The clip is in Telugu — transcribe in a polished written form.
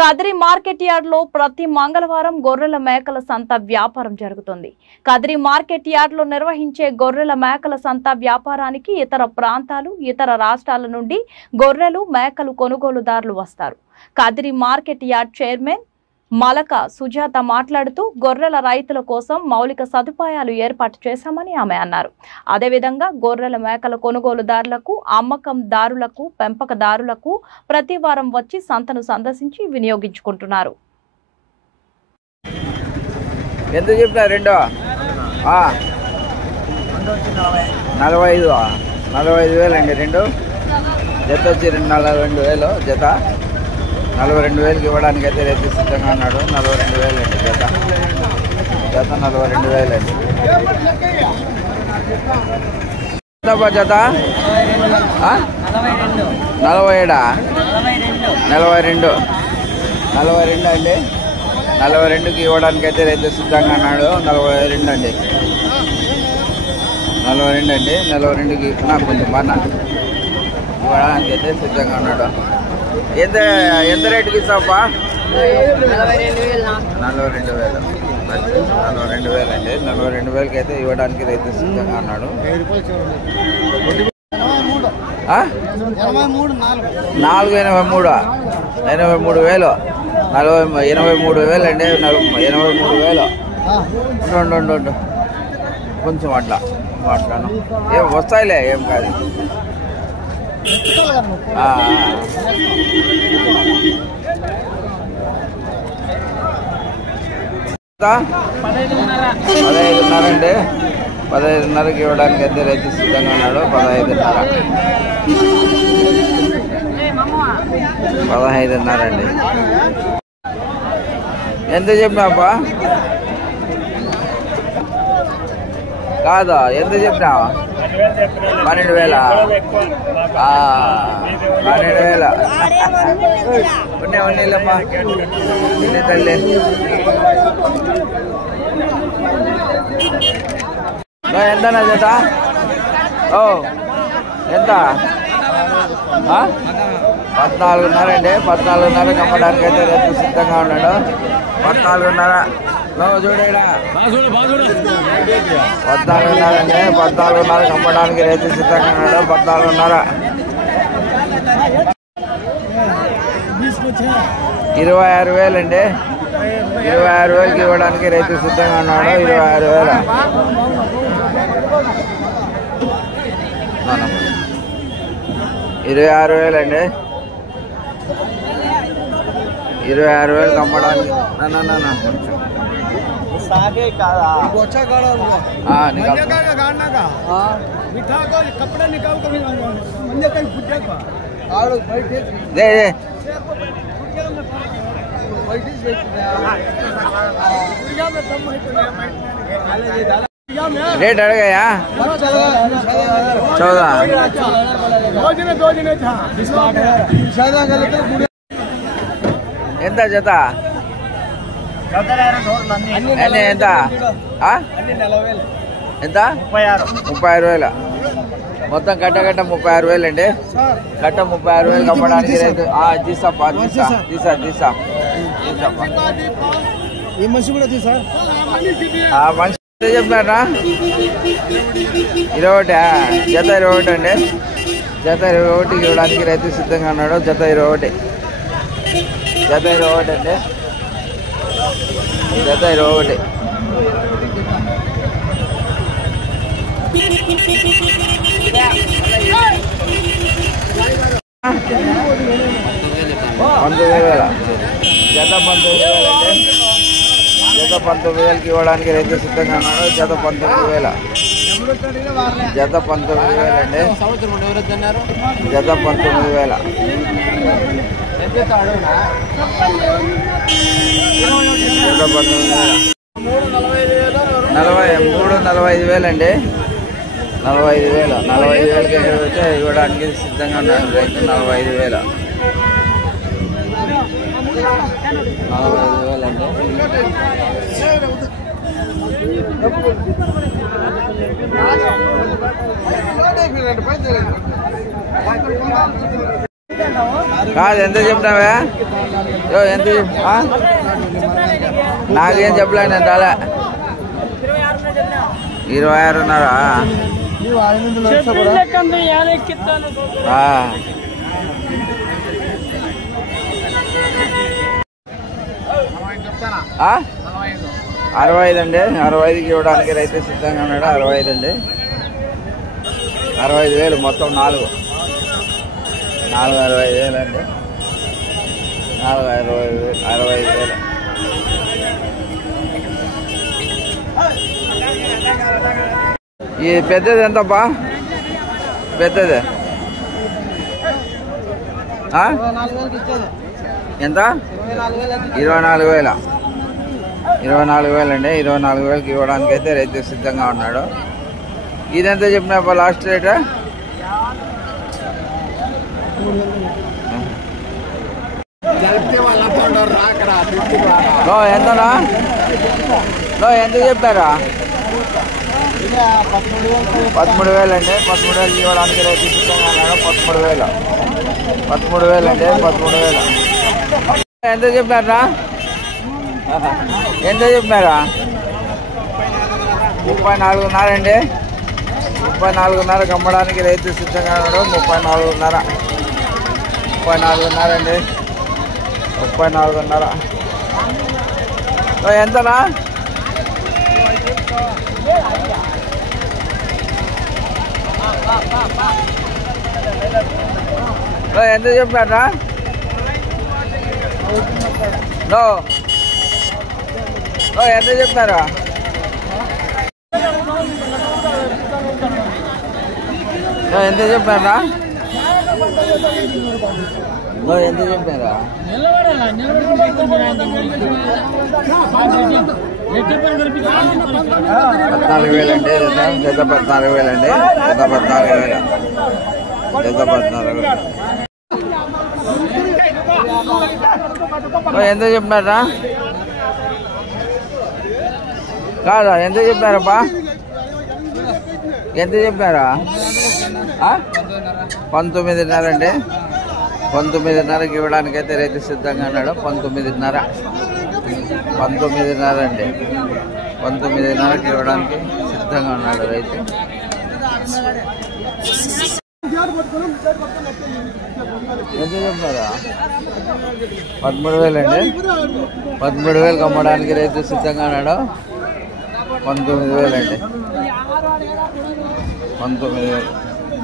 కదిరి మార్కెట్ యార్డ్ లో ప్రతి మంగళవారం గొర్రెల మేకల సంత వ్యాపారం జరుగుతుంది. కదిరి మార్కెట్ యార్డ్ లో నిర్వహించే గొర్రెల మేకల సంత వ్యాపారానికి ఇతర ప్రాంతాలు, ఇతర రాష్ట్రాల నుండి గొర్రెలు, మేకలు కొనుగోలుదారులు వస్తారు. Kadiri market yard chairman Malaka Sujatha మాట్లాడుతూ గొర్రెల రైతుల కోసం మౌలిక సదుపాయాలు ఏర్పాటు చేశామని ఆమె అన్నారు. అదేవిధంగా గొర్రెల మేకల కొనుగోలుదారులకు, అమ్మకందారులకు, పెంపకదారులకు ప్రతి వారం వచ్చి సంతను సందర్శించి వినియోగించుకుంటున్నారు. ఎంత చెప్పినా రెండో 45,000 అండి. రెండు జత వచ్చి 42,000 జత. 42,000కి ఇవ్వడానికి అయితే రైతు సిద్ధంగా ఉన్నాడు. 42,000 అండి జత. 42,000 అండి జత. 47 42 అండి. 42కి ఇవ్వడానికి అయితే రైతు సిద్ధంగా ఉన్నాడు. 42 అండి. 42 అండి. 42కి కొంచెం బాగా ఇవ్వడానికి అయితే సిద్ధంగా ఉన్నాడు. ఎంత రేటుకి ఇస్తావా? 42,000 అండి. 42,000కి అయితే ఇవ్వడానికి రైతు సిద్ధంగా ఉన్నాడు. 483 83,000 83,000 అండి. 83,000 ఉండు కొంచెం అట్లా మాట్లాడను. ఏం వస్తాయిలే, ఏం కాదు. 15,500 అండి. 15,500కి ఇవ్వడానికి అయితే రైతు సిద్ధంగా ఉన్నాడు. 15,500 అండి. ఎంత చెప్పినావా? కాదు, ఎంత చెప్పినావా? 12,000. 12,000 ఉన్నీలమ్మా, ఉన్న తల్లి. ఎంతనా జత? ఎంత? 14,500 అండి. 14,500కి అమ్మడానికి అయితే రైతు సిద్ధంగా ఉన్నాడు. 14,500 చూడేడా 14,500 అండి. 14,500కి అమ్మడానికి రైతు సిద్ధంగా ఉన్నాడు. 14,500. 26,000 అండి. 26,000కి ఇవ్వడానికి రైతు సిద్ధంగా ఉన్నాడు. 26,000. 26,000 అండి. 26,000కి అమ్మడానికి రేట్ అడగయా? 14 ఎంత జత? ఎంత? ఎంత? 36,000. మొత్తం కట్ట 36,000 అండి. కట్ట 36,000 అమ్మడానికి రైతు తీసాపా. మనిషి చెప్పినారా? 21 జత. 21 అండి. జత 21కి ఇవ్వడానికి రైతు సిద్ధంగా ఉన్నాడు. జత 21 అండి. జత 21. 19,000. జత 19,000 అండి. జత 19,000కి ఇవ్వడానికి రైతు సిద్ధంగా ఉన్నాడు. జత 19,000. జత 19,000 అండి. జత 19,000. 45,000 అండి. 45,000కి ఇవ్వడానికి సిద్ధంగా ఉన్నాడు రైతు. 45,000. 45,000 అండి. కాదు ఎంత చెప్పినావే ఎంత నాకేం చెప్పలే నేను రాలే 26.5 65 అండి 65కి ఇవ్వడానికి రైతు సిద్ధంగా ఉన్నాడు 65 అండి 65,000 మొత్తం 65,000 అండి 65,000 ఈ పెద్దది ఎంతప్పా పెద్దది ఎంత 24,000 24,000 అండి 24,000కి ఇవ్వడానికి అయితే రైతు సిద్ధంగా ఉన్నాడు. ఇదెంత చెప్పినా లాస్ట్ రేట్ ఎంతనా ఎంత చెప్పారా 13,000 అండి 13,000 ఇవ్వడానికి రైతు సిద్ధంగా ఉన్నాడు 13,000 అండి 13,000 ఎంత చెప్పారా ఎంత చెప్పారా 34,500 అండి 34,500 అమ్మడానికి రైతు సిద్ధంగా ఉన్నాడు 34,500 అండి 34,500 ఎంతనా ఎంత చెప్పారా ఎంత చెప్పారా ఎంత చెప్పారా ఎంత చెప్పారా 14,000 అండి జత 14,000 అండి జత 14,000 ఎంత చెప్పారా కాదా ఎంత చెప్పారప్పా ఎంత చెప్పారా 19,500 అండి 19,500కి ఇవ్వడానికి అయితే రైతు సిద్ధంగా ఉన్నాడు 19,500 అండి 19,500కి ఇవ్వడానికి సిద్ధంగా ఉన్నాడు రైతు. ఎంత చెప్పారా 13,000 అండి 13,000కి అమ్మడానికి రైతు సిద్ధంగా ఉన్నాడు 19,000 అండి 19,000